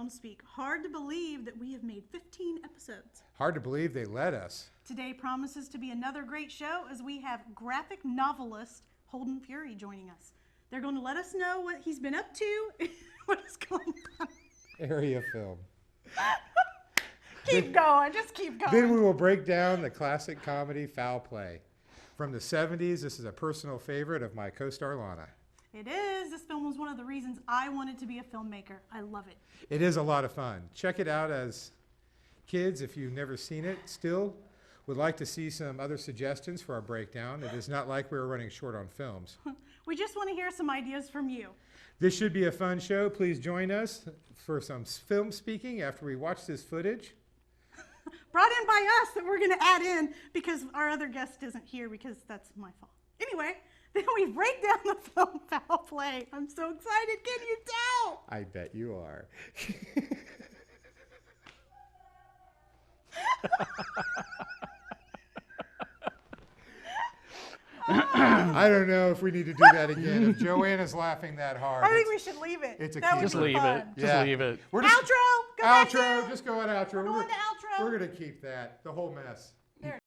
Don't Speak. Hard to believe that we have made 15 episodes. Hard to believe they let us. Today promises to be another great show as we have graphic novelist Holden Fury joining us. They're going to let us know what he's been up to, what is going on. Area film. Keep going, just keep going. Then we will break down the classic comedy Foul Play. From the 70s, this is a personal favorite of my co-star Lana. It is. This film was one of the reasons I wanted to be a filmmaker. I love it. It is a lot of fun. Check it out as kids if you've never seen it. Still would like to see some other suggestions for our breakdown. It is not like we're running short on films. We just want to hear some ideas from you. This should be a fun show. Please join us for some film speaking after we watch this footage. Brought in by us that we're going to add in because our other guest isn't here because that's my fault. Anyway, then we break down the film Foul Play. I'm so excited. Can you tell? I bet you are. I don't know if we need to do that again. If Joanna's laughing that hard. I think we should leave it. It's a that would Just be leave fun. it. Just leave it. We're just, Outro. Go back outro. to. Just go on outro. We're going to outro. We're going to keep that. The whole mess. There.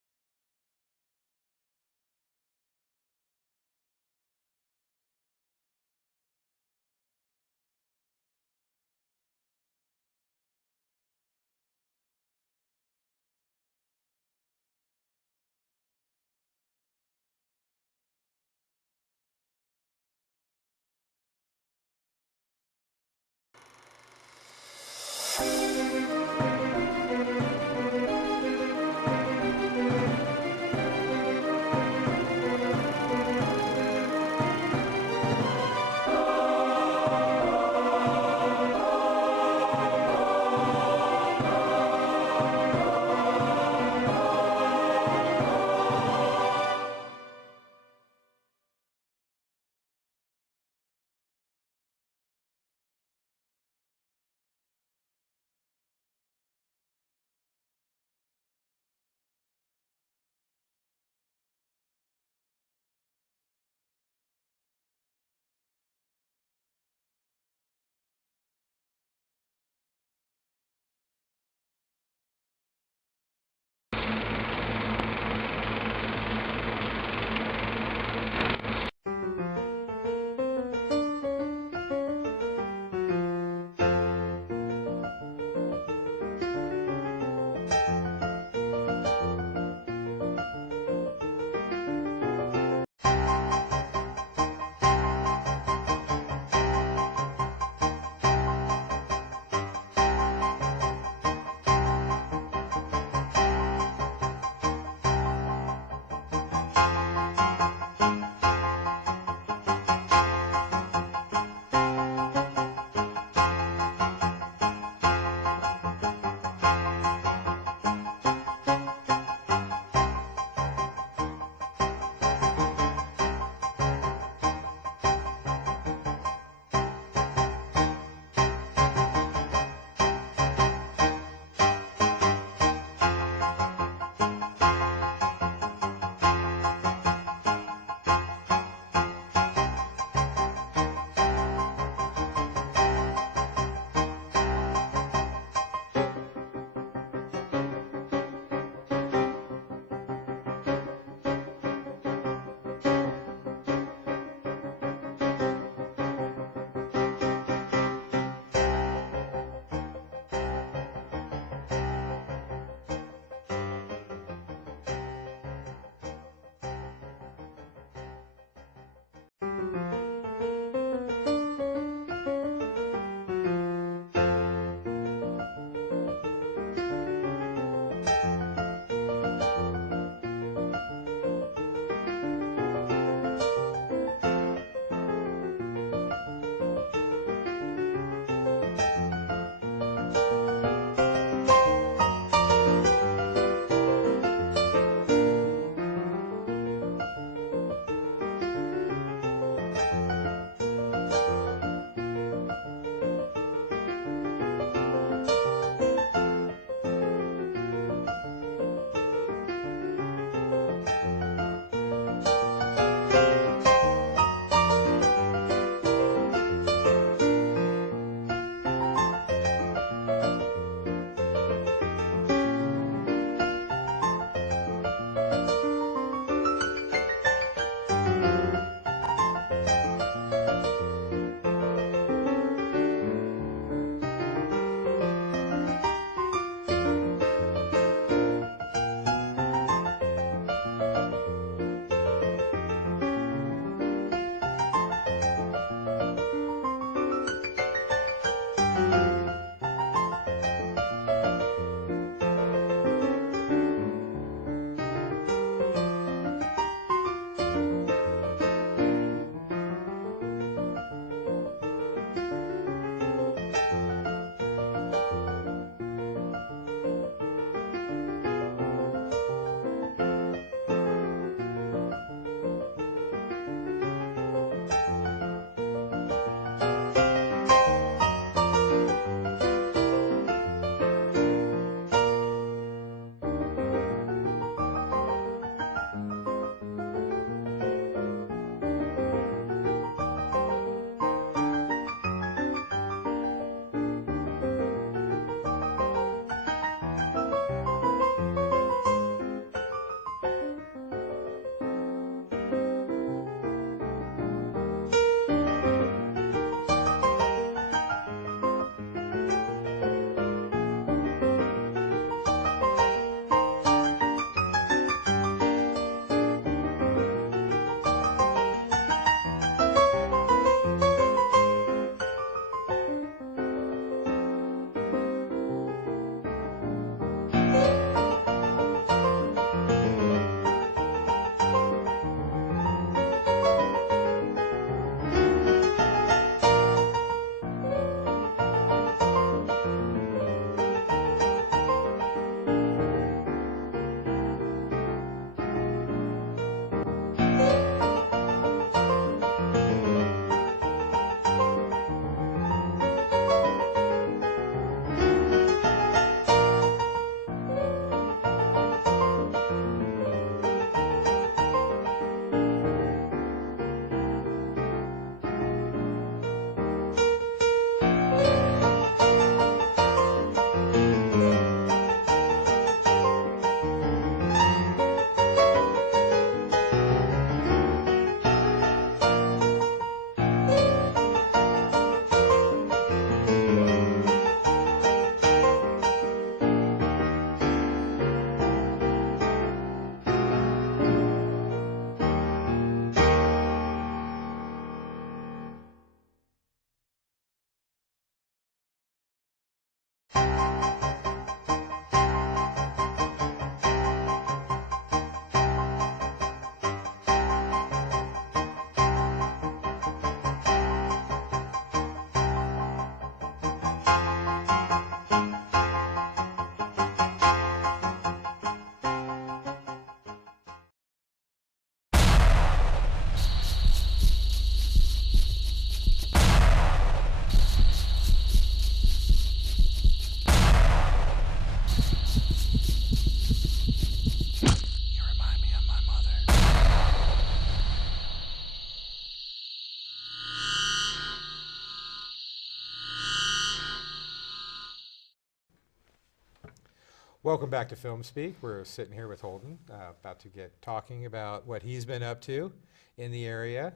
Welcome back to Film Speak. We're sitting here with Holden, about to get talking about what he's been up to in the area.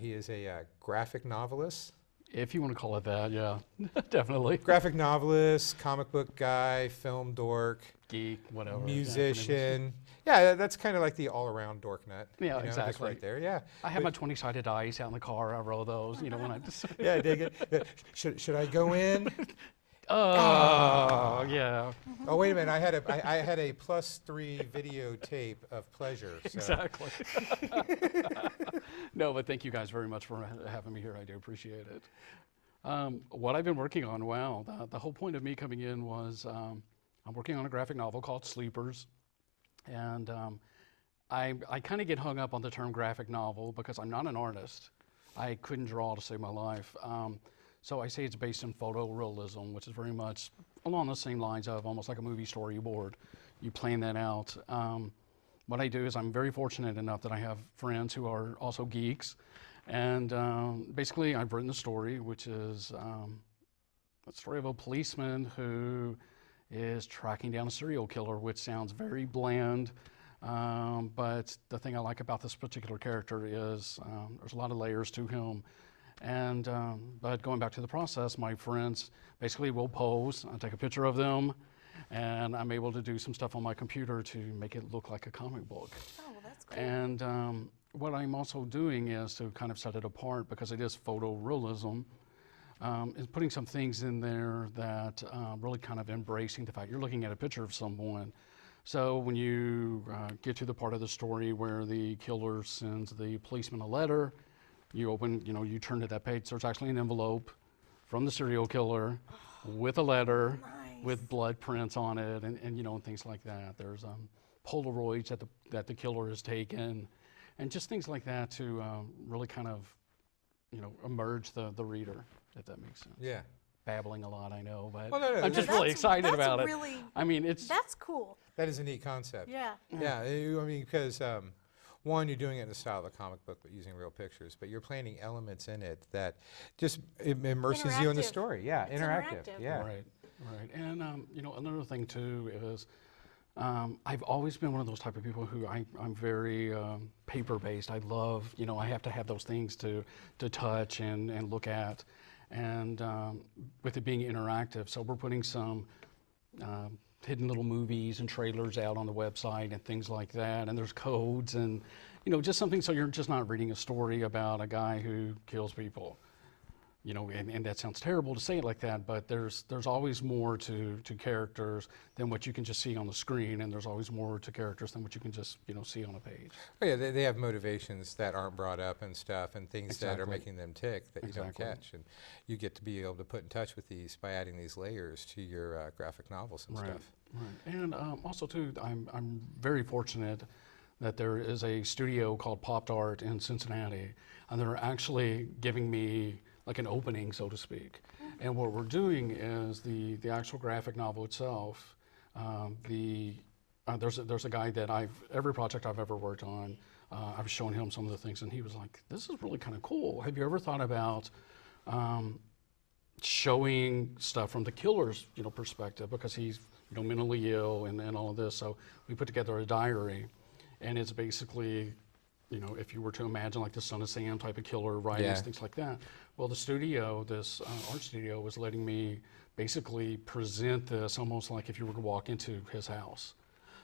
He is a graphic novelist. If you want to call it that, yeah, definitely. Graphic novelist, comic book guy, film dork, Geek, whatever. musician. Yeah, that's kind of like the all-around dork nut. Yeah, you know, exactly. Just right there, yeah. I have my 20-sided dice out in the car. I roll those, you know, when I just. Yeah, I dig it. Should I go in? Oh, yeah. Oh, wait a minute. I had a +3 videotape of pleasure. So. Exactly. No, but thank you guys very much for having me here. I do appreciate it. What I've been working on, wow, the whole point of me coming in was I'm working on a graphic novel called Sleepers. And I kind of get hung up on the term graphic novel because I'm not an artist. I couldn't draw to save my life. So I say it's based in photorealism, which is very much along the same lines of almost like a movie storyboard. You plan that out. What I do is I'm very fortunate enough that I have friends who are also geeks. And basically I've written the story, which is a story of a policeman who is tracking down a serial killer, which sounds very bland. But the thing I like about this particular character is there's a lot of layers to him. And but going back to the process, my friends basically will pose. I take a picture of them, and I'm able to do some stuff on my computer to make it look like a comic book. Oh, well, that's cool. And what I'm also doing is to kind of set it apart because it is photorealism. Is putting some things in there that really kind of embracing the fact you're looking at a picture of someone. So when you get to the part of the story where the killer sends the policeman a letter, you open, you know, you turn to that page, there's actually an envelope from the serial killer with a letter, Nice. with blood prints on it, and you know, and things like that. There's Polaroids that the killer has taken, and just things like that to really kind of, you know, immerse the reader, if that makes sense. Yeah. Babbling a lot, I know, but Well, no, I'm just That's- really excited that's about it. really- I mean, it's That's cool. That is a neat concept. Yeah. Yeah, I mean, because one, you're doing it in the style of a comic book, but using real pictures, but you're planting elements in it that just immerses you in the Interactive. story. Yeah, It's interactive. interactive. Yeah. right, right. And you know, another thing too is I've always been one of those type of people who I'm very paper-based. I love, you know, I have to have those things to touch and look at, and with it being interactive, so we're putting some hidden little movies and trailers out on the website and things like that, and there's codes and, you know, just something so you're just not reading a story about a guy who kills people. You know, and that sounds terrible to say it like that, but there's always more to characters than what you can just see on the screen, and there's always more to characters than what you can just, you know, see on a page. Oh, yeah, they have motivations that aren't brought up and stuff, and things that are Exactly. making them tick that you Exactly. don't catch, and you get to be able to put in touch with these by adding these layers to your graphic novels and Right, stuff. right. And also too, I'm very fortunate that there is a studio called Popped Art in Cincinnati, and they're actually giving me like an opening, so to speak. And what we're doing is the actual graphic novel itself. There's a guy that every project I've ever worked on, I was showing him some of the things, and he was like, "This is really kind of cool. Have you ever thought about showing stuff from the killer's, you know, perspective, because he's, you know, mentally ill and all of this?" So we put together a diary, and it's basically, you know, if you were to imagine like the Son of Sam type of killer writings, Yeah. things like that. Well, the studio, this art studio, was letting me basically present this almost like if you were to walk into his house.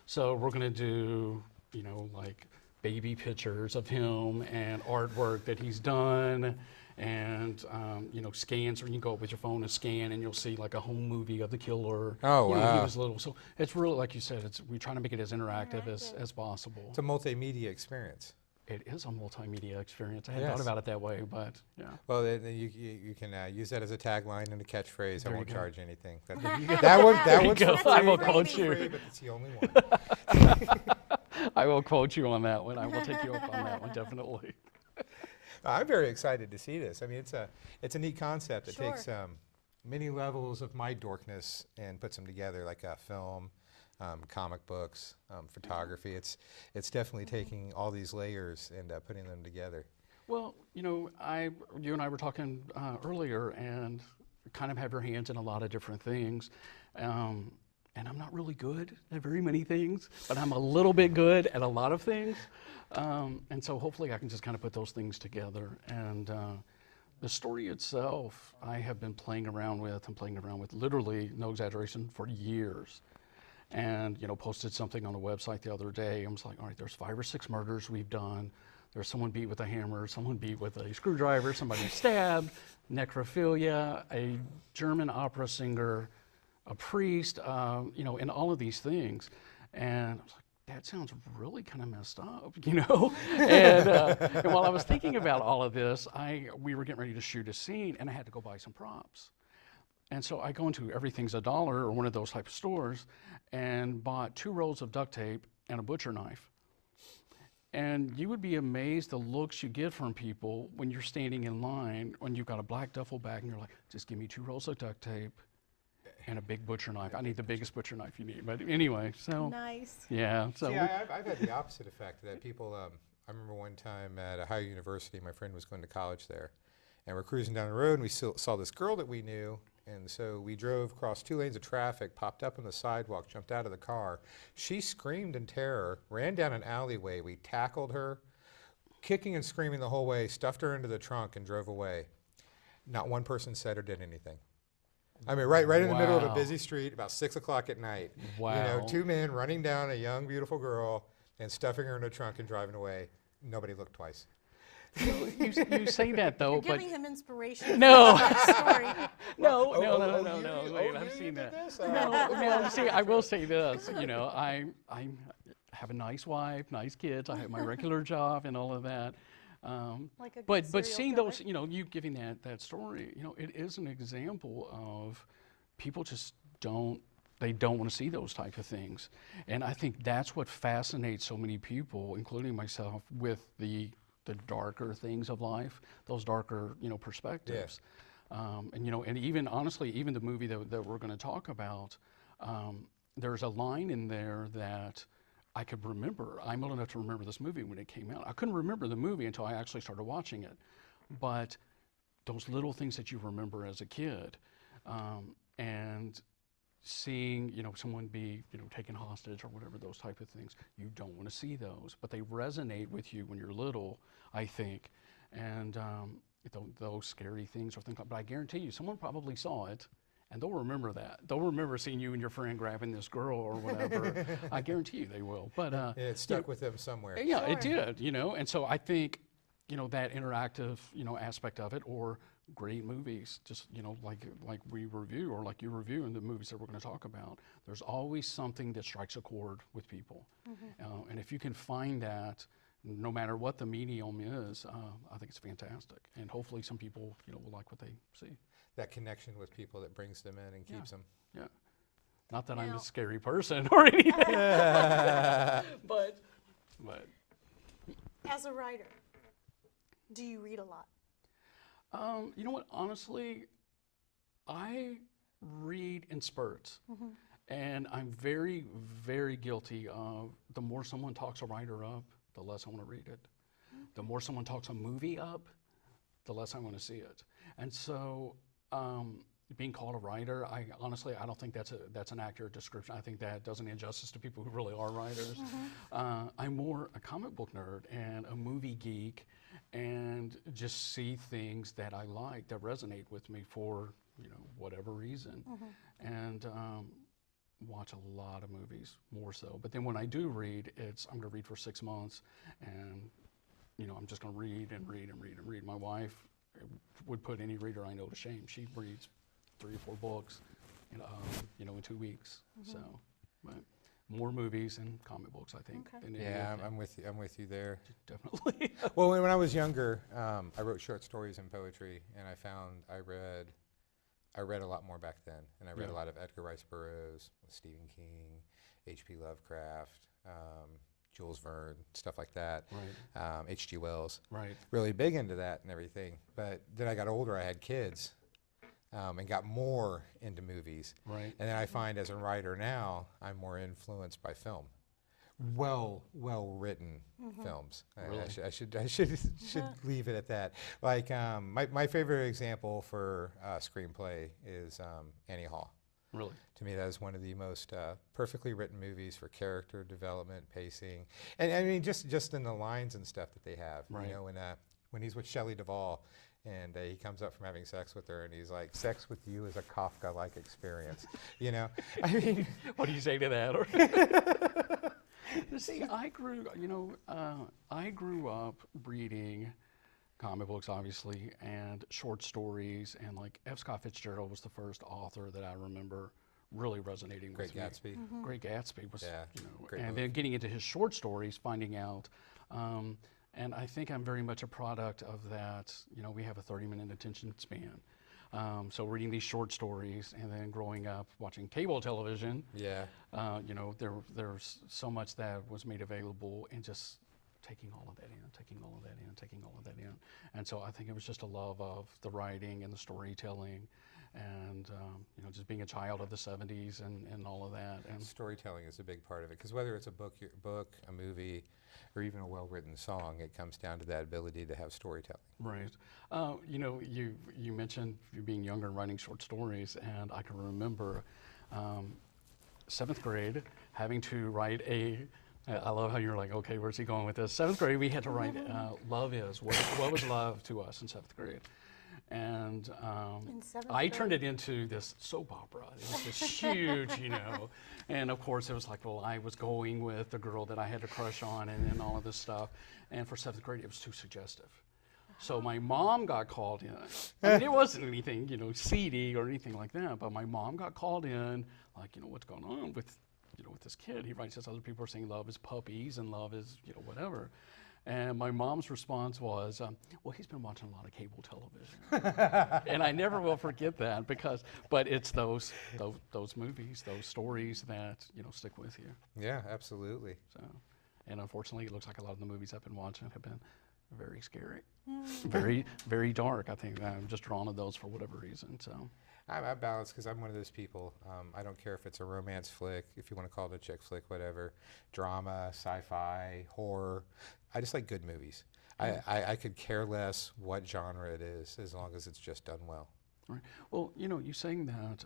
So we're gonna do, you know, like baby pictures of him and artwork that he's done, and you know, scans, or you can go up with your phone and scan, and you'll see like a home movie of the killer. Oh, You know, he wow. was little. So it's really, like you said, we try to make it as interactive as possible. It's a multimedia experience. It is a multimedia experience. I hadn't Yes. thought about it that way, but yeah. Well, then you can use that as a tagline and a catchphrase. There I you won't go. charge anything. There you go. That one, There you one's go. for I free. will That quote one's you. free, but it's the only one. I will quote you on that one. I will take you up on that one, definitely. I'm very excited to see this. I mean, it's a neat concept. It Sure. takes many levels of my dorkness and puts them together, like a film, comic books, photography. It's definitely taking all these layers and putting them together. Well, you know, you and I were talking earlier, and kind of have your hands in a lot of different things. And I'm not really good at very many things, but I'm a little bit good at a lot of things. And so hopefully I can just kind of put those things together. And the story itself, I have been playing around with literally, no exaggeration, for years. And, you know, posted something on a website the other day. I was like, all right, there's 5 or 6 murders we've done. There's someone beat with a hammer, someone beat with a screwdriver, somebody stabbed, necrophilia, a German opera singer, a priest, you know, and all of these things. And I was like, that sounds really kind of messed up, you know? And while I was thinking about all of this, we were getting ready to shoot a scene, and I had to go buy some props. And so I go into Everything's a Dollar, or one of those type of stores, and bought 2 rolls of duct tape and a butcher knife. And you would be amazed the looks you get from people when you're standing in line, when you've got a black duffel bag, and you're like, just give me 2 rolls of duct tape and a big butcher knife. I need the biggest butcher knife you need. But anyway, so. Nice. Yeah. So. See, I've had the opposite effect that people, I remember one time at Ohio University, my friend was going to college there, and we're cruising down the road, and we saw this girl that we knew. And so we drove across 2 lanes of traffic, popped up on the sidewalk, jumped out of the car. She screamed in terror, ran down an alleyway. We tackled her, kicking and screaming the whole way, stuffed her into the trunk, and drove away. Not one person said or did anything. I mean, right in the middle of a busy street, about 6 o'clock at night. Wow. You know, 2 men running down a young, beautiful girl and stuffing her in a trunk and driving away. Nobody looked twice. You say that though, You're but giving him inspiration. no, For that story. no. Wait, you I've seen did that. this? No. See, I will say this. You know, I have a nice wife, nice kids. I have my regular job and all of that. Like a good But serial seeing killer. those, you know, you giving that story, you know, it is an example of people just don't want to see those type of things. And I think that's what fascinates so many people, including myself, with the darker things of life, those darker, you know, perspectives. And, you know, and even honestly, even the movie that we're going to talk about, there's a line in there that I could remember. I'm old enough to remember this movie when it came out. I couldn't remember the movie until I actually started watching it. But those little things that you remember as a kid, and seeing, you know, someone be, you know, taken hostage or whatever, those type of things, you don't want to see those, but they resonate with you when you're little, I think. And those scary things or things like, but I guarantee you, someone probably saw it, and they'll remember that. They'll remember seeing you and your friend grabbing this girl or whatever. I guarantee you they will. But It stuck with them somewhere. yeah, it Sure. did, you know. And so I think, you know, that interactive, you know, aspect of it, or great movies, just, you know, like we review, or like you review in the movies that we're going to talk about, there's always something that strikes a chord with people. And if you can find that, no matter what the medium is, I think it's fantastic. And hopefully some people, you know, will like what they see. That connection with people that brings them in and keeps them. Yeah. Not that I'm Now- a scary person or anything, but As a writer, do you read a lot? you know what, honestly, I read in spurts. And I'm very, very guilty of, the more someone talks a writer up, the less I want to read it. The more someone talks a movie up, the less I want to see it. And so being called a writer, I don't think that's an accurate description. I think that does an injustice to people who really are writers. I'm more a comic book nerd and a movie geek, and just see things that I like, that resonate with me for, you know, whatever reason. And watch a lot of movies, more so. But then when I do read, I'm going to read for 6 months, and, you know, I'm just going to read and read and read and read. My wife would put any reader I know to shame. She reads 3 or 4 books, you know, in 2 weeks. So, but more movies and comic books, I think. Okay. Than Yeah, anything. I'm with you there. Definitely. Well, when I was younger, I wrote short stories and poetry, and I read a lot more back then, and I read a lot of Edgar Rice Burroughs, Stephen King, H.P. Lovecraft, Jules Verne, stuff like that. Right. H.G. Wells. Right. Really big into that and everything. But then I got older, I had kids, and got more into movies. Right. And then I find as a writer now, I'm more influenced by film. Well written films. Really? I should leave it at that. Like my favorite example for screenplay is Annie Hall. Really? To me, that is one of the most perfectly written movies for character development, pacing, and I mean just in the lines and stuff that they have. Right. You know, when he's with Shelley Duvall, and he comes up from having sex with her, and he's like, "Sex with you is a Kafka-like experience." You know, I mean, What do you say to that? See, I grew up reading comic books, obviously, and short stories, and like F. Scott Fitzgerald was the first author that I remember really resonating Great with me. Gatsby. Great Gatsby was, Yeah, great and book. then getting into his short stories, finding out, and I think I'm very much a product of that. You know, we have a 30-minute attention span. So reading these short stories and then growing up watching cable television, Yeah. you know, there's so much that was made available and just taking all of that in, taking all of that in, taking all of that in. And so I think it was just a love of the writing and the storytelling and, you know, just being a child of the 70s and all of that. And Storytelling is a big part of it, because whether it's a book, a movie, or even a well-written song, it comes down to that ability to have storytelling. right. You know, you mentioned you being younger and writing short stories, and I can remember 7th grade having to write I love how you're like, okay, where's he going with this? 7th grade, we had to write Love Is. What was love to us in 7th grade? And In 7th I grade? turned it into this soap opera. It was this huge, you know. And of course, it was like, well, I was going with the girl that I had a crush on and all of this stuff. And for 7th grade, it was too suggestive. So my mom got called in. I mean, it wasn't anything, you know, seedy or anything like that, but my mom got called in, like, you know, what's going on with, you know, with this kid? He writes this, other people are saying love is puppies and love is, you know, whatever. And my mom's response was, well, he's been watching a lot of cable television. And I never will forget that but it's those movies, those stories that, you know, stick with you. Yeah, absolutely. So, and unfortunately, it looks like a lot of the movies I've been watching have been very scary, very, very dark. I think I'm just drawn to those for whatever reason. So, I balance, because I'm one of those people. I don't care if it's a romance flick, if you want to call it a chick flick, whatever, drama, sci-fi, horror. I just like good movies. I could care less what genre it is, as long as it's just done well. right. Well, you know, you saying that,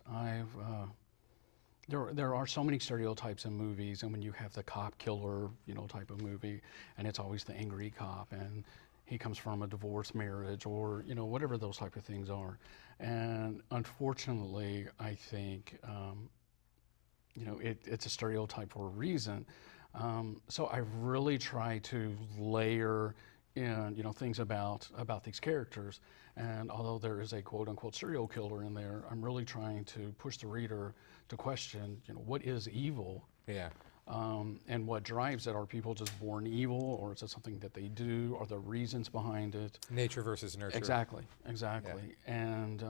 there are so many stereotypes in movies, and when you have the cop killer, you know, type of movie, and it's always the angry cop, and he comes from a divorced marriage, or, you know, whatever those type of things are. And unfortunately, I think, you know, it's a stereotype for a reason. So I really try to layer in, you know, things about these characters. And although there is a quote unquote serial killer in there, I'm really trying to push the reader to question, you know, what is evil? Yeah. And what drives it? Are people just born evil, or is it something that they do? Are there reasons behind it? Nature versus nurture. Exactly. And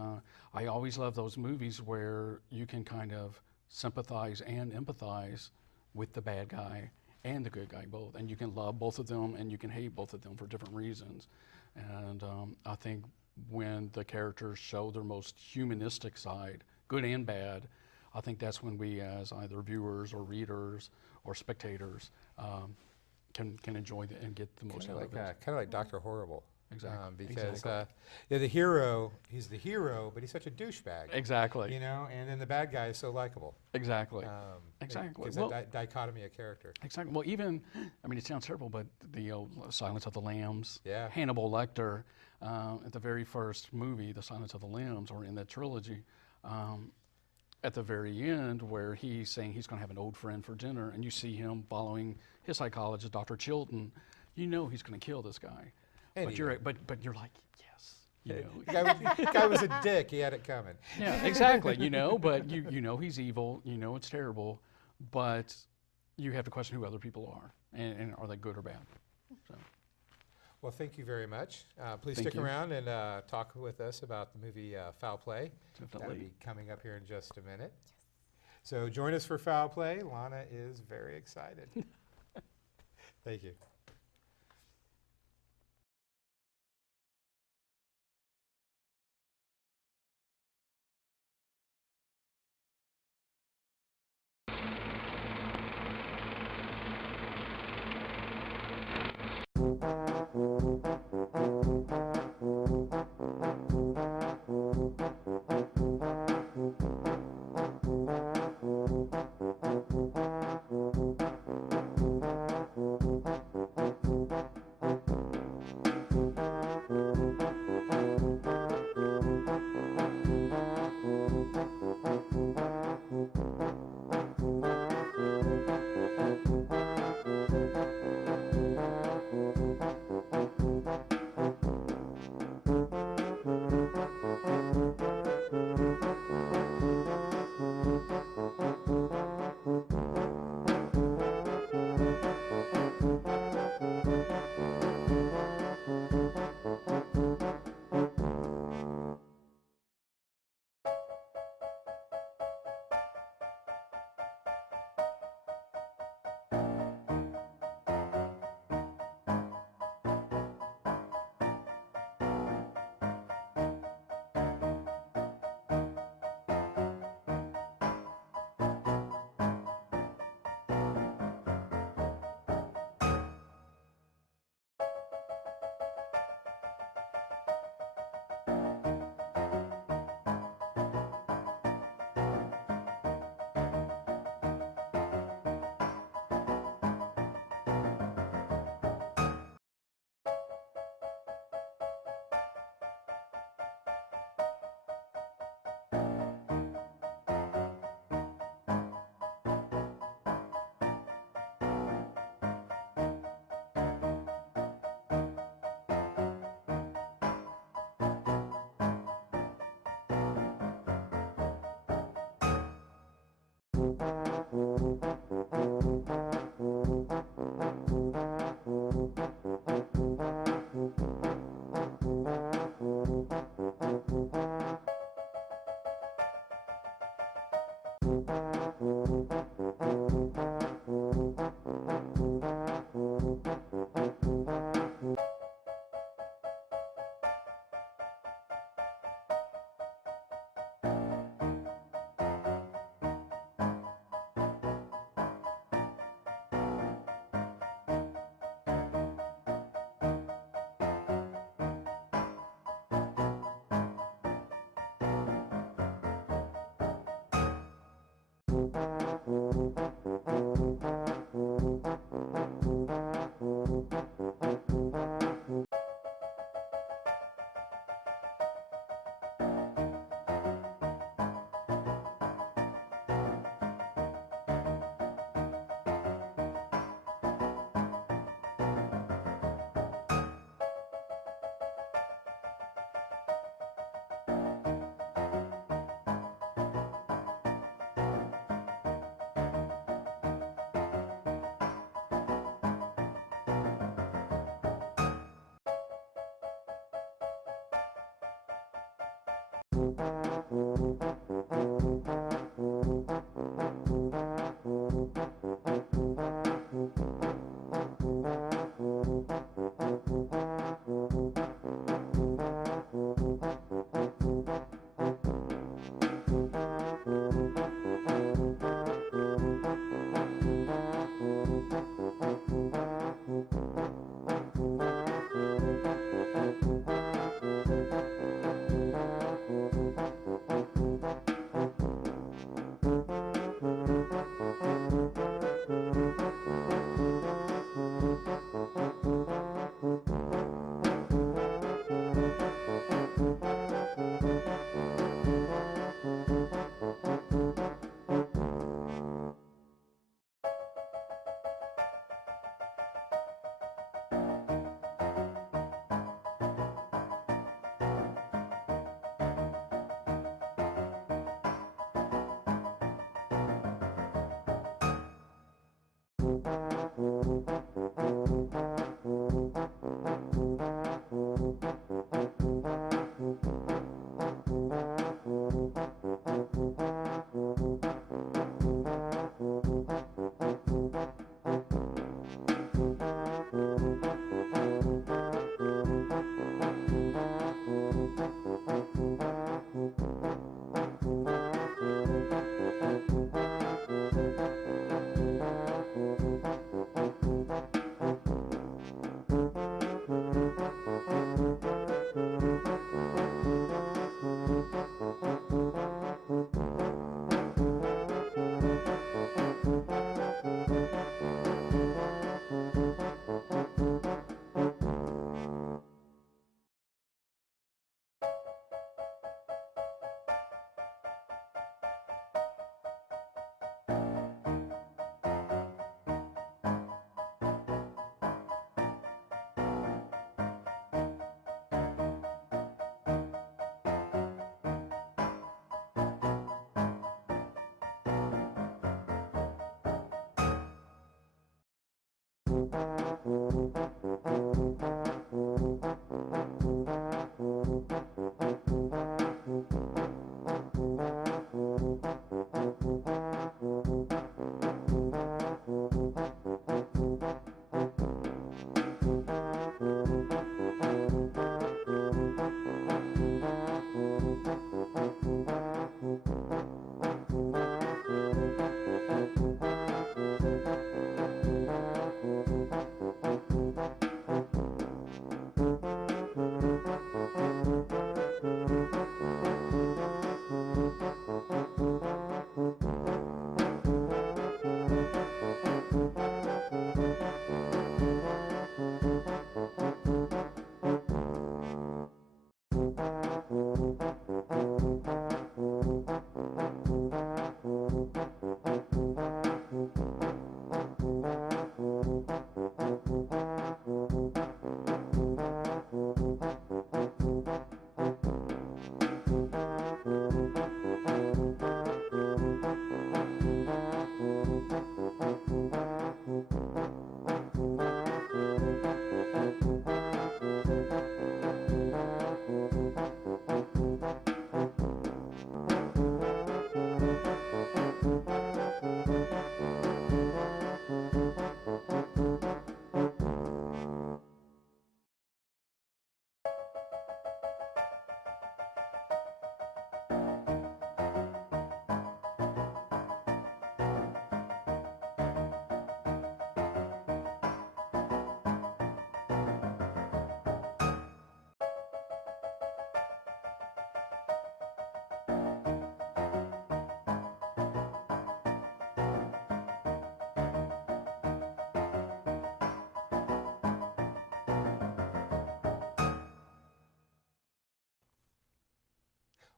I always love those movies where you can kind of sympathize and empathize with the bad guy and the good guy both, and you can love both of them and you can hate both of them for different reasons. And I think when the characters show their most humanistic side, good and bad, I think that's when we, as either viewers or readers or spectators, can enjoy and get the most out of it. Kind of like Dr. Horrible. Exactly. Because Exactly. yeah, the hero, he's the hero, but he's such a douchebag. Exactly. You know, and then the bad guy is so likable. Exactly. Exactly. Because Well, that dichotomy of character. Exactly. Well, even, I mean, it sounds terrible, but the Silence of the Lambs, Yeah. Hannibal Lecter, at the very first movie, The Silence of the Lambs, or in that trilogy, at the very end, where he's saying he's going to have an old friend for dinner, and you see him following his psychologist, Dr. Chilton, you know he's going to kill this guy. And But he you're, did. but you're like, yes. You know. The guy was a dick. He had it coming. Yeah, exactly. You know, but you know he's evil. You know it's terrible, but you have to question who other people are, and are they good or bad? So, Well, thank you very much. Please Thank stick you. around and talk with us about the movie Foul Play. That'll definitely. be coming up here in just a minute. So join us for Foul Play. Lana is very excited. Thank you.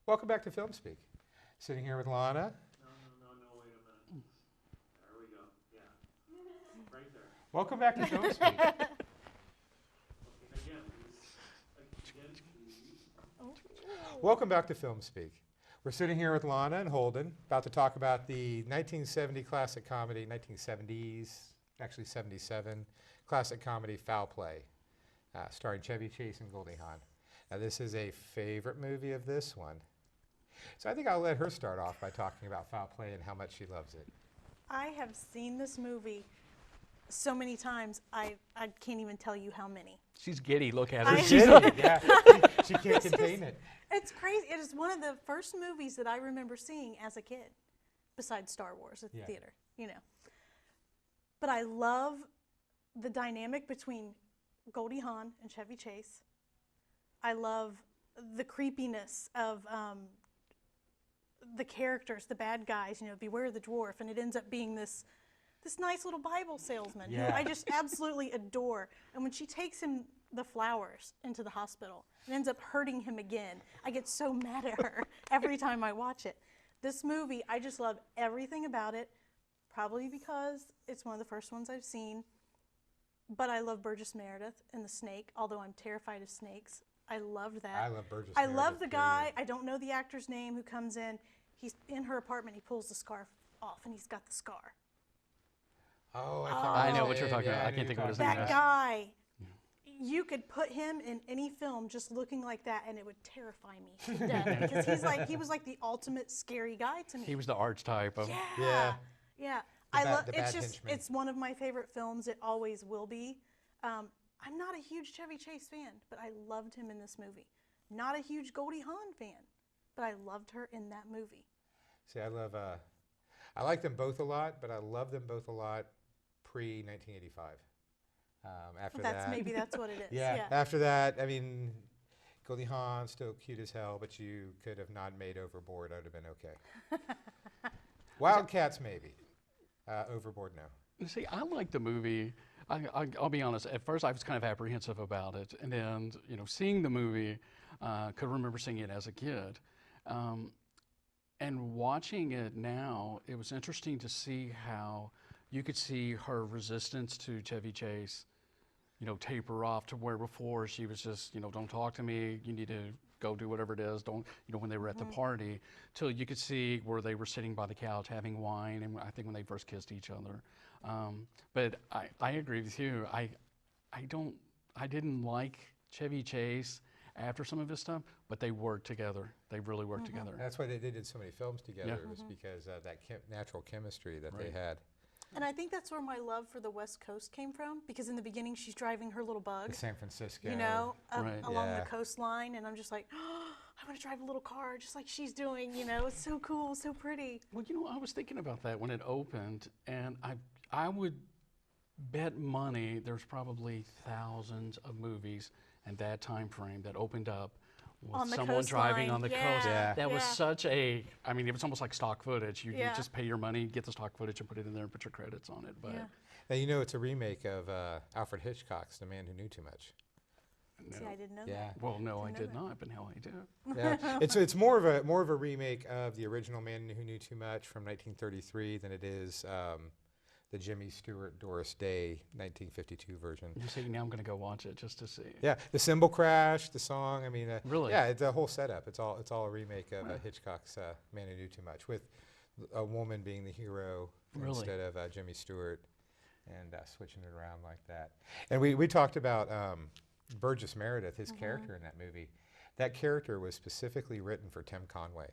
Welcome back to Film Speak. Sitting here with Lana. No, wait a minute. There we go. Yeah. Right there. Welcome back to Film Speak. Okay, again, please. Welcome back to Film Speak. We're sitting here with Lana and Holden, about to talk about the 1970 classic comedy, 1970s, actually 77, classic comedy Foul Play, starring Chevy Chase and Goldie Hawn. Now this is a favorite movie of this one. So I think I'll let her start off by talking about Foul Play and how much she loves it. I have seen this movie so many times, I can't even tell you how many. She's giddy. Look at her. I- She's Yeah, she can't contain it. It's crazy. It is one of the first movies that I remember seeing as a kid, besides Star Wars at the theater, you know. But I love the dynamic between Goldie Hawn and Chevy Chase. I love the creepiness of the characters, the bad guys, you know, beware the dwarf, and it ends up being this nice little Bible salesman who I just absolutely adore. And when she takes him the flowers into the hospital and ends up hurting him again, I get so mad at her every time I watch it. This movie, I just love everything about it, probably because it's one of the first ones I've seen. But I love Burgess Meredith and the snake, although I'm terrified of snakes. I loved that. I love Burgess I Meredith, love the guy, period. I don't know the actor's name, who comes in. He's in her apartment, he pulls the scarf off, and he's got the scar. Oh, I know what you're talking about. I can't think of what his name That is. guy, you could put him in any film just looking like that, and it would terrify me to death. Because he was like the ultimate scary guy to me. He was the archetype of. Yeah. I love. the It's bad just. henchman. It's one of my favorite films. It always will be. I'm not a huge Chevy Chase fan, but I loved him in this movie. Not a huge Goldie Hawn fan, but I loved her in that movie. See, I like them both a lot, but I love them both a lot pre-1985. After that, Maybe that's what it is. yeah. After that, I mean, Goldie Hawn still cute as hell, but you could have not made Overboard. I'd have been okay. Wildcats maybe. Overboard no. See, I like the movie. I'll be honest. At first, I was kind of apprehensive about it, and then seeing the movie, could remember seeing it as a kid, and watching it now. It was interesting to see how you could see her resistance to Chevy Chase, taper off to where before she was just, don't talk to me. You need to go do whatever it is. Don't, when they were at the party, till you could see where they were sitting by the couch having wine, and I think when they first kissed each other. But I agree with you. I didn't like Chevy Chase after some of his stuff, but they worked together. They really worked together. And that's why they did so many films together. Yeah. It was because of that natural chemistry that they had. And I think that's where my love for the West Coast came from, because in the beginning she's driving her little bug, The San Francisco. Right. along Yeah. the coastline, and I'm just like, oh, I want to drive a little car just like she's doing. It's so cool, so pretty. Well, I was thinking about that when it opened, and I would bet money there's probably thousands of movies in that time frame that opened up with On the someone driving coastline, on the yeah, coast. Yeah. That was yeah. such it was almost like stock footage. You Yeah. just pay your money, get the stock footage, and put it in there and put your credits on it. But Yeah. Now it's a remake of Alfred Hitchcock's The Man Who Knew Too Much. See, I didn't know Yeah. that. well, no, I Didn't know did that. not, but now I do. Yeah, it's more of a remake of the original Man Who Knew Too Much from 1933 than it is the Jimmy Stewart, Doris Day 1952 version. You see, now I'm going to go watch it just to see. Yeah, the cymbal crash, the song. I mean, Really? Yeah, it's a whole setup. It's all a remake of Hitchcock's Man Who Knew Too Much, with a woman being the hero Really? instead of Jimmy Stewart, and switching it around like that. And we talked about Burgess Meredith, his character in that movie. That character was specifically written for Tim Conway.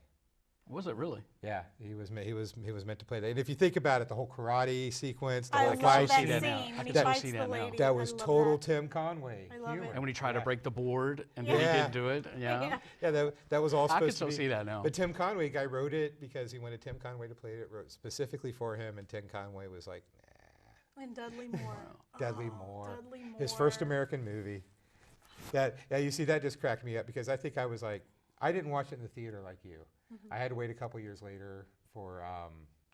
Was it really? Yeah, he was meant to play that. And if you think about it, the whole karate sequence, the I whole love fight that see that now. scene I when he can so fights see the that now. lady. that I was love total that. Tim Conway I love humor. it. And when he tried to Yeah. break the board and then he Yeah. didn't do it, yeah. Yeah. That was all I can supposed so to be. see that now. But Tim Conway, guy wrote it because he wanted Tim Conway to play it. Wrote specifically for him, and Tim Conway was like, And Dudley Moore. Dudley Oh, Moore. Dudley Moore. His first American movie. You see, that just cracked me up because I think I was like, I didn't watch it in the theater like you. I had to wait a couple years later for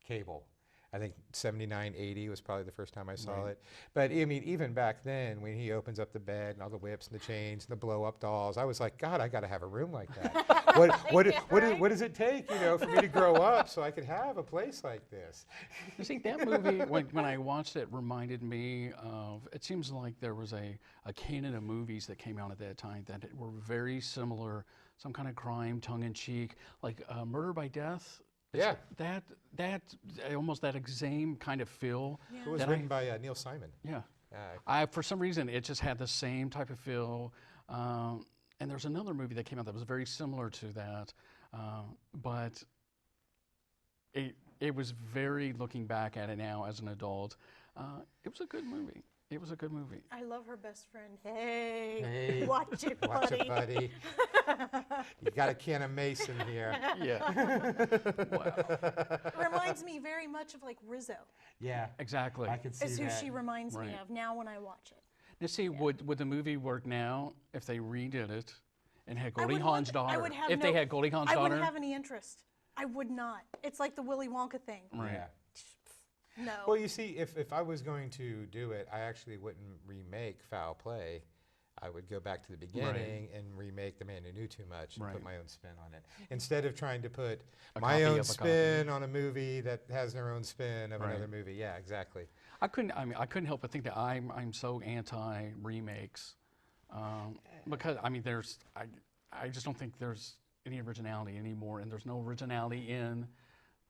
cable. I think 79, 80 was probably the first time I saw it. But I mean, even back then, when he opens up the bed and all the whips and the chains and the blow-up dolls, I was like, God, I got to have a room like that. What does it take, for me to grow up so I could have a place like this? You see, that movie, when I watched it, reminded me of, it seems like there was a canon of movies that came out at that time that were very similar, some kind of crime, tongue-in-cheek, like Murder by Death. Yeah. That almost that same kind of feel. Yeah. It was written by Neil Simon. Yeah. For some reason, it just had the same type of feel. And there's another movie that came out that was very similar to that, but it was very, looking back at it now as an adult, it was a good movie. It was a good movie. I love her best friend. Hey, watch it, buddy. Watch it, buddy. You got a can of Mason here. Yeah. Wow. Reminds me very much of like Rizzo. Yeah, Exactly. I can see Is who that. she reminds me Right. of now when I watch it. Now, see, would the movie work now if they redid it and had I Goldie would Hawn's want- I daughter? would have If they no- had Goldie Hawn's I daughter? wouldn't have any interest. I would not. It's like the Willy Wonka thing. Right. Yeah. No. Well, you see, if I was going to do it, I actually wouldn't remake Foul Play. I would go back to the beginning and remake The Man Who Knew Too Much and put Right. my own spin on it. Instead of trying to put A my copy own of a spin on a movie that has their own spin of Right. another movie. Yeah, exactly. I couldn't help but think that I'm so anti remakes, because I just don't think there's any originality anymore, and there's no originality in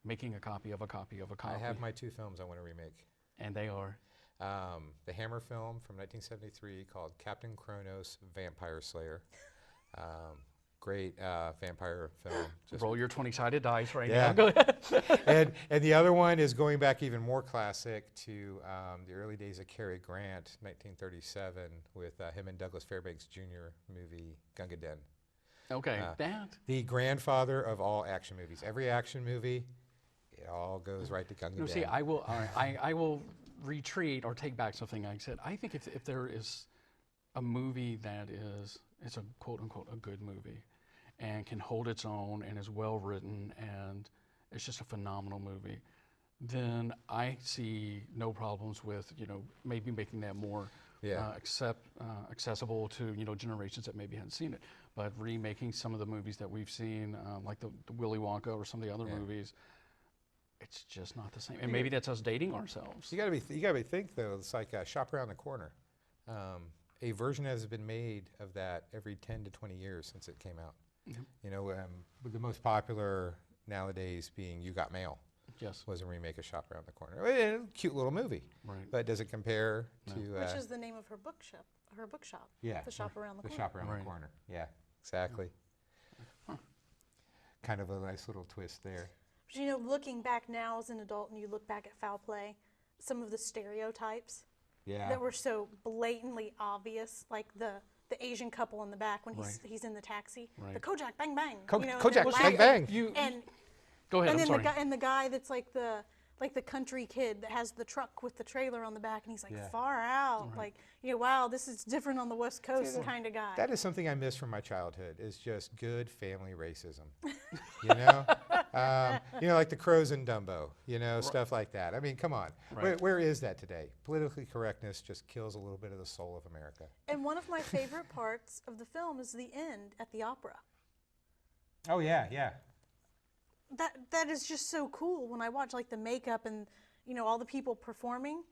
making a copy of a copy of a copy. I have my two films I want to remake. And they are. The Hammer film from 1973 called Captain Kronos Vampire Slayer. Great vampire film. Just Roll your 20-sided dice right Yeah. now. Go ahead. and the other one is going back even more classic to the early days of Cary Grant, 1937, with him and Douglas Fairbanks Jr. movie Gunga Din. Okay, The grandfather of all action movies. Every action movie, it all goes right to Gunga Din. No, see, I will retreat or take back something I said. I think if there is a movie that it's a quote-unquote a good movie and can hold its own and is well written and it's just a phenomenal movie, then I see no problems with, maybe making that more accessible to, generations that maybe hadn't seen it. But remaking some of the movies that we've seen, like the Willy Wonka or some of the other movies, it's just not the same. And maybe that's us dating ourselves. You gotta think though. It's like Shop Around the Corner. A version has been made of that every 10 to 20 years since it came out. With the most popular nowadays being You Got Mail. Yes. Was a remake of Shop Around the Corner. A cute little movie. Right. But does it compare to? Which is the name of her bookshop. Yeah. The Shop Around the Corner. The Shop Around Right. the Corner. Yeah. Exactly. Kind of a nice little twist there. But, looking back now as an adult and you look back at Foul Play, some of the stereotypes Yeah. that were so blatantly obvious, like the Asian couple in the back when Right. he's in the taxi, Right. the Kojak bang bang, Kojak and bang they're bang. laughing. And Go ahead. and I'm then sorry. the guy that's like the country kid that has the truck with the trailer on the back, and he's like Yeah. far out, like wow, this is different on the West Coast kind of guy. That is something I miss from my childhood. Is just good family racism. Like the crows in Dumbo. Stuff like that. I mean, come on. Right. Where is that today? Politically correctness just kills a little bit of the soul of America. And one of my favorite parts of the film is the end at the opera. Oh yeah, yeah. That is just so cool when I watch like the makeup and all the people performing.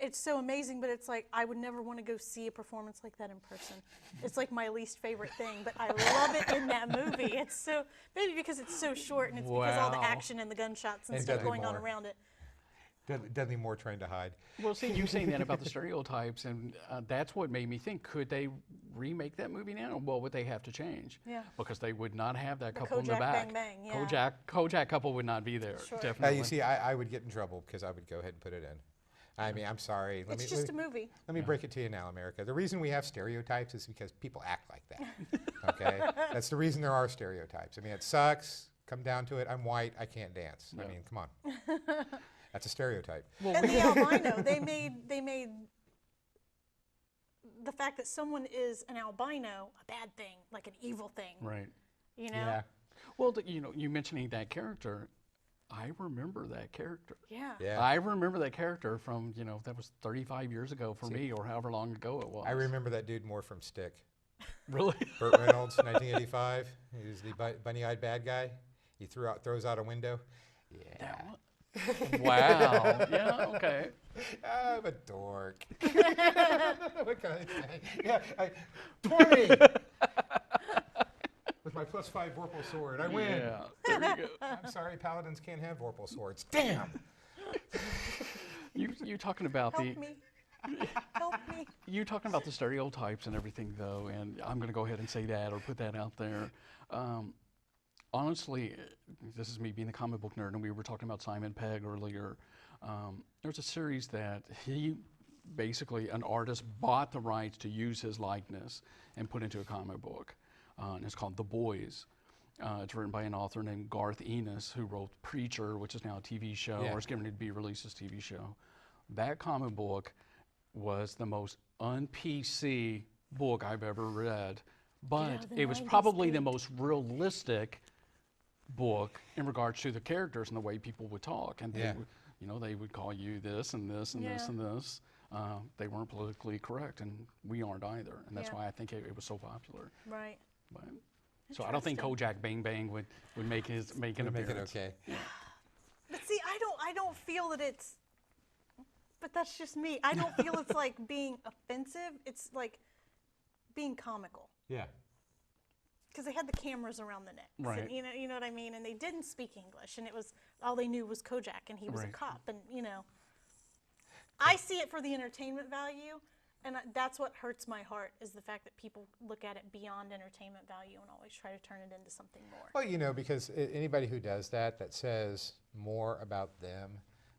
It's so amazing, but it's like I would never want to go see a performance like that in person. It's like my least favorite thing, but I love it in that movie. It's so maybe because it's so short and it's because all the Wow. action and the gunshots and And stuff Dudley going on Moore. around it. Dudley Moore trying to hide. Well, see, you saying that about the stereotypes, and that's what made me think, could they remake that movie now? What would they have to change? Yeah. Because they would not have that The couple in the Kojak back. Bang Bang, yeah. Kojak couple would not be there, Sure. definitely. You see, I would get in trouble because I would go ahead and put it in. I mean, I'm sorry. It's just a movie. Let me break it to you now, America. The reason we have stereotypes is because people act like that. Okay? That's the reason there are stereotypes. I mean, it sucks. Come down to it. I'm white. I can't dance. I Yeah. mean, come on. That's a stereotype. Well, And the albino, they made the fact that someone is an albino a bad thing, like an evil thing. right. You know? Yeah. Well, you mentioning that character, I remember that character. Yeah. Yeah. I remember that character from, that was 35 years ago for me, or however long ago it was. I remember that dude more from Stick. Really? Burt Reynolds, 1985. He was the bunny-eyed bad guy. He throws out a window. Yeah. Wow. Yeah, okay. I'm a dork. What can I say? Yeah, 20! With my +5 Vorpal sword, I win. Yeah, there you go. I'm sorry, paladins can't have Vorpal swords. Damn! You talking about Help me. Help me. you talking about the stereotypes and everything, though, and I'm going to go ahead and say that or put that out there. Honestly, this is me being a comic book nerd, and we were talking about Simon Pegg earlier. There's a series that basically, an artist bought the rights to use his likeness and put into a comic book. And it's called The Boys. It's written by an author named Garth Ennis, who wrote Preacher, which is now a TV show, or is getting ready to be released as a TV show. That comic book was the most un-PC book I've ever read, but the it was 90s probably the peak. most realistic book in regards to the characters and the way people would talk. And they would, they would call you this and this and this and this. They weren't politically correct, and we aren't either. And that's why I think it was so popular. Right. But, so I don't think Kojak Bang Bang would make an Make it appearance. okay. But see, I don't feel that it's. But that's just me. I don't feel it's like being offensive. It's like being comical. Yeah. Because they had the cameras around the necks, Right. and you know what I mean. And they didn't speak English, and it was all they knew was Kojak, and he was a Right. cop, and I see it for the entertainment value, and that's what hurts my heart is the fact that people look at it beyond entertainment value and always try to turn it into something more. Well, because anybody who does that says more about them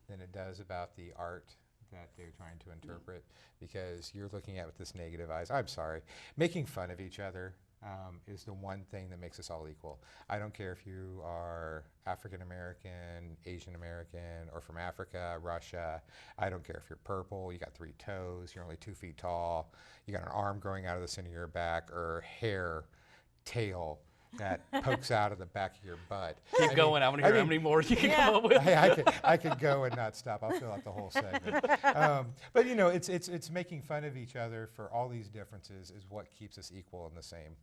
than it does about the art that they're trying to interpret, because you're looking at it with this negative eyes. I'm sorry. Making fun of each other is the one thing that makes us all equal. I don't care if you are African American, Asian American, or from Africa, Russia. I don't care if you're purple, you got 3 toes, you're only 2 feet tall, you got an arm growing out of the center of your back, or hair, tail that pokes out of the back of your butt. Keep going. I want to hear how many more you can come up with. I could go and not stop. I'll fill out the whole segment. But it's making fun of each other for all these differences is what keeps us equal and the same.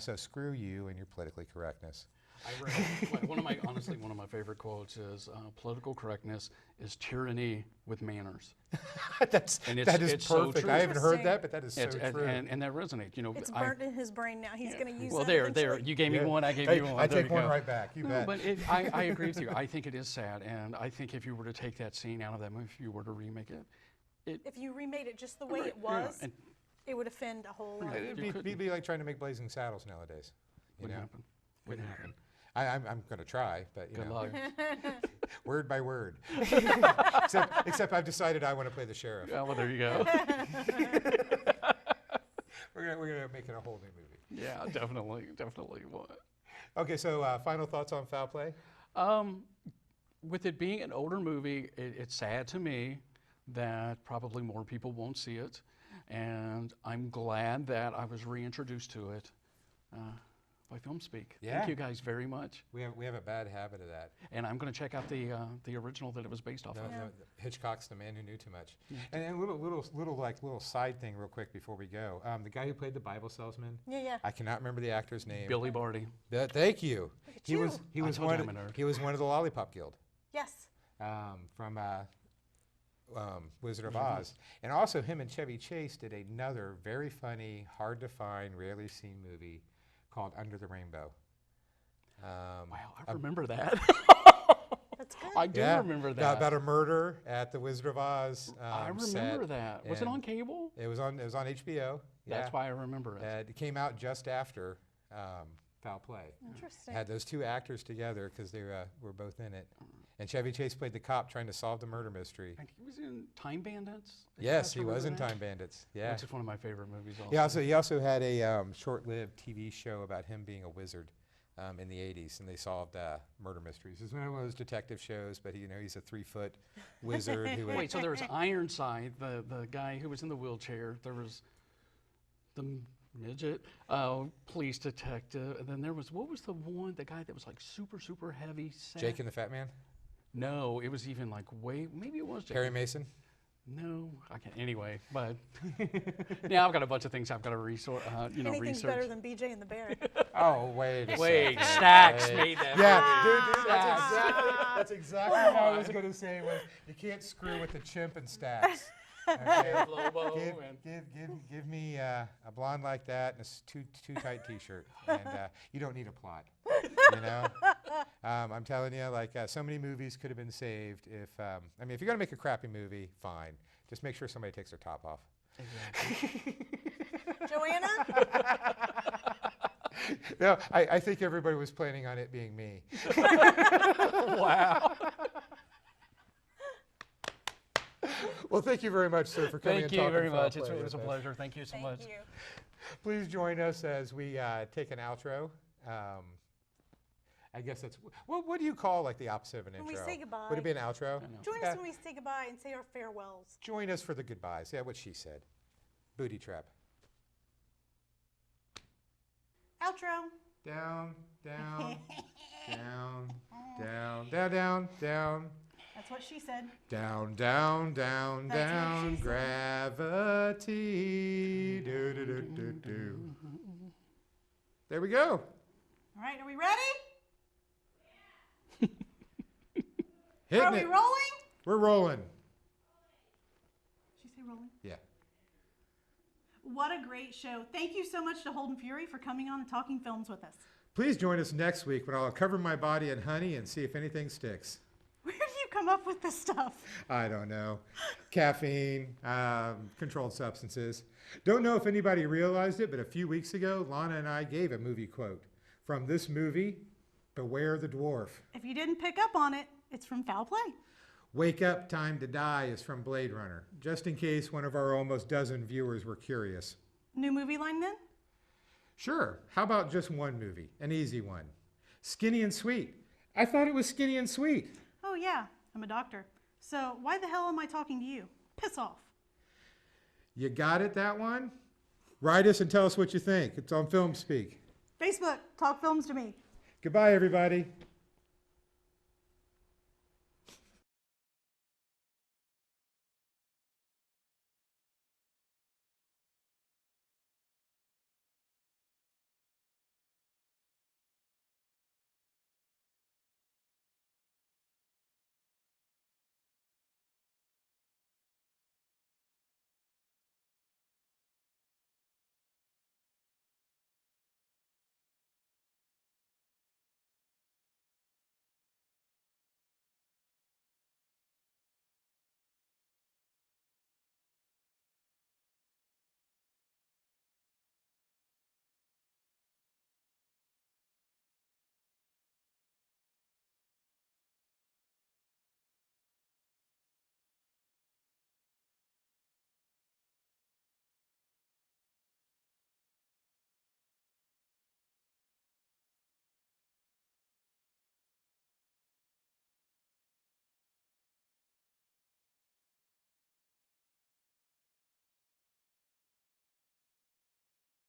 So screw you and your politically correctness. I read one of my favorite quotes is political correctness is tyranny with manners. that is so perfect. true. I haven't heard Interesting. that, but that is so true. And that resonates. It's burnt in his brain now. He's going to use Well, that there. eventually. You gave me one. I gave you one. I There take you one go. right back. You bet. But I agree with you. I think it is sad, and I think if you were to take that scene out of that movie, if you were to remake it, If you remade it just the way Right, it was, and it would offend a whole lot. It'd be like trying to make Blazing Saddles nowadays. wouldn't happen. Wouldn't happen. I'm going to try, but Good luck. word by word. except I've decided I want to play the sheriff. Yeah, well, there you go. We're gonna make it a whole new movie. Yeah, definitely would. Okay, so final thoughts on Foul Play? With it being an older movie, it's sad to me that probably more people won't see it, and I'm glad that I was reintroduced to it by Film Speak. Yeah. Thank you guys very much. We have a bad habit of that. And I'm going to check out the original that it was based off of. No, Hitchcock's The Man Who Knew Too Much. And a little side thing real quick before we go. The guy who played the Bible salesman. Yeah. I cannot remember the actor's name. Billy Barty. Thank you. He you. was I told one. you I'm a nerd. He was one of the Lollipop Guild. Yes. From Wizard of Oz. And also him and Chevy Chase did another very funny, hard to find, rarely seen movie called Under the Rainbow. Wow, I remember that. That's good. I do remember that. About a murder at the Wizard of Oz. I remember set. that. Was it And on cable? It was on HBO. That's why I remember it. It came out just after Foul Play. Interesting. Had those 2 actors together because they were both in it. And Chevy Chase played the cop trying to solve the murder mystery. And he was in Time Bandits? Yes, he was in Time Bandits. Yeah. Which is one of my favorite movies also. He also had a short-lived TV show about him being a wizard in the 80s, and they solved murder mysteries. It's one of those detective shows, but he's a 3-foot wizard who would Wait, so there was Ironside, the guy who was in the wheelchair. There was the midget, police detective, and then there was, what was the one, the guy that was like super, super heavy set? Jake and the Fat Man? No, it was even like way, maybe it was Jake. Perry Mason? No, I can't, anyway, but now I've got a bunch of things I've got to research. Anything's better than BJ and the Bear. Oh, wait a Wait, second. Stacks Wait. made that. Yeah, dude, that's exactly what I was going to say. Was you can't screw with the chimp and Stacks. Okay? Lobo Give me a blonde like that and a too tight T-shirt, and you don't need a plot. You know, I'm telling you, like so many movies could have been saved if I mean, if you're gonna make a crappy movie, fine. Just make sure somebody takes their top off. Exactly. Joanna? No, I think everybody was planning on it being me. Wow. Well, thank you very much, sir, for coming Thank and you talking very foul much. play It was a with us. pleasure. Thank you so much. Thank you. Please join us as we take an outro. I guess that's, what do you call like the opposite of an When we intro? say goodbye. Would it be an outro? I know. Join Yeah. us when we say goodbye and say our farewells. Join us for the goodbyes. Yeah, what she said. Booty trap. Outro. Down, down, down, down, down, down, down. That's what she said. Down, down, down, That's what down, she said. gravity. Do, do, do, do, do. There we go. All right, are we ready? Hitting Are we it. rolling? We're rolling. Did she say rolling? Yeah. What a great show. Thank you so much to Holden Fury for coming on and talking films with us. Please join us next week when I'll cover my body in honey and see if anything sticks. Where do you come up with this stuff? I don't know. Caffeine, controlled substances. Don't know if anybody realized it, but a few weeks ago, Lana and I gave a movie quote. From this movie, Beware the Dwarf. If you didn't pick up on it, it's from Foul Play. Wake Up, Time to Die is from Blade Runner, just in case one of our almost dozen viewers were curious. New movie line then? Sure, how about just one movie, an easy one? Skinny and Sweet. I thought it was Skinny and Sweet. Oh yeah, I'm a doctor. So why the hell am I talking to you? Piss off. You got it, that one? Write us and tell us what you think. It's on Film Speak. Facebook, talk films to me. Goodbye, everybody.